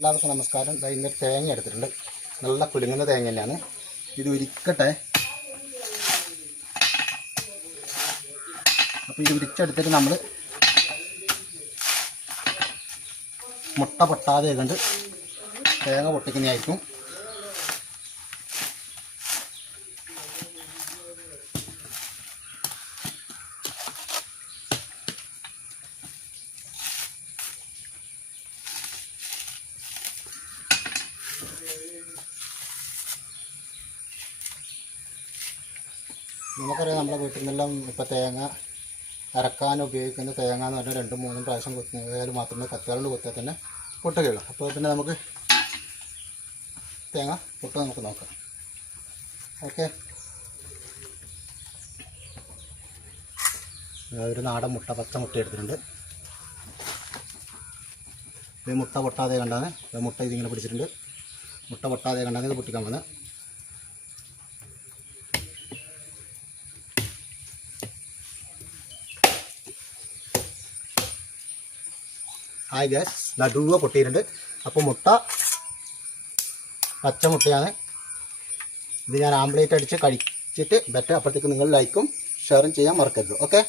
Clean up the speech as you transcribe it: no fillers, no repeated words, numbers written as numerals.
എല്ലാവർക്കും നമസ്കാരം. ഇന്നൊരു തേങ്ങ എടുത്തിട്ടുണ്ട്. നല്ല കുലുങ്ങുന്ന തേങ്ങ തന്നെയാണ്. ഇത് ഉരിക്കട്ടെ. അപ്പോൾ ഇത് ഉരിച്ചെടുത്തിട്ട് നമ്മൾ മുട്ട പൊട്ടാതെ കണ്ട് തേങ്ങ പൊട്ടിക്കുന്നതായിരിക്കും. നമുക്കറിയാം, നമ്മുടെ വീട്ടിൽ നിന്നെല്ലാം ഇപ്പോൾ തേങ്ങ അരക്കാൻ ഉപയോഗിക്കുന്ന തേങ്ങ എന്ന് പറഞ്ഞാൽ 2-3 പ്രാവശ്യം കുത്തിയാൽ മാത്രമേ കത്തിയാളുകൊണ്ട് കുത്തിയാൽ തന്നെ പൊട്ടുകയുള്ളൂ. അപ്പോൾ പിന്നെ നമുക്ക് തേങ്ങ പൊട്ട് നമുക്ക് നോക്കാം. ഓക്കെ, ഒരു നാടൻ മുട്ട, പച്ച മുട്ട എടുത്തിട്ടുണ്ട്. ഇത് മുട്ട പൊട്ടാതെ കണ്ടാണ്, മുട്ട ഇതിങ്ങനെ പിടിച്ചിട്ടുണ്ട്. മുട്ട പൊട്ടാതെ കണ്ടാണ് ഇത് പൊട്ടിക്കാൻ വന്നത്. ഹായ് ഗ്യാസ്, നടുവ പൊട്ടിയിട്ടുണ്ട്. അപ്പോൾ മുട്ട പച്ച മുട്ടയാണ്. ഇത് ഞാൻ ആംപ്ലേറ്റ് അടിച്ച് കഴിച്ചിട്ട് ബെറ്റർ. അപ്പോഴത്തേക്ക് നിങ്ങൾ ലൈക്കും ഷെയറും ചെയ്യാൻ മറക്കരുത്. ഓക്കെ.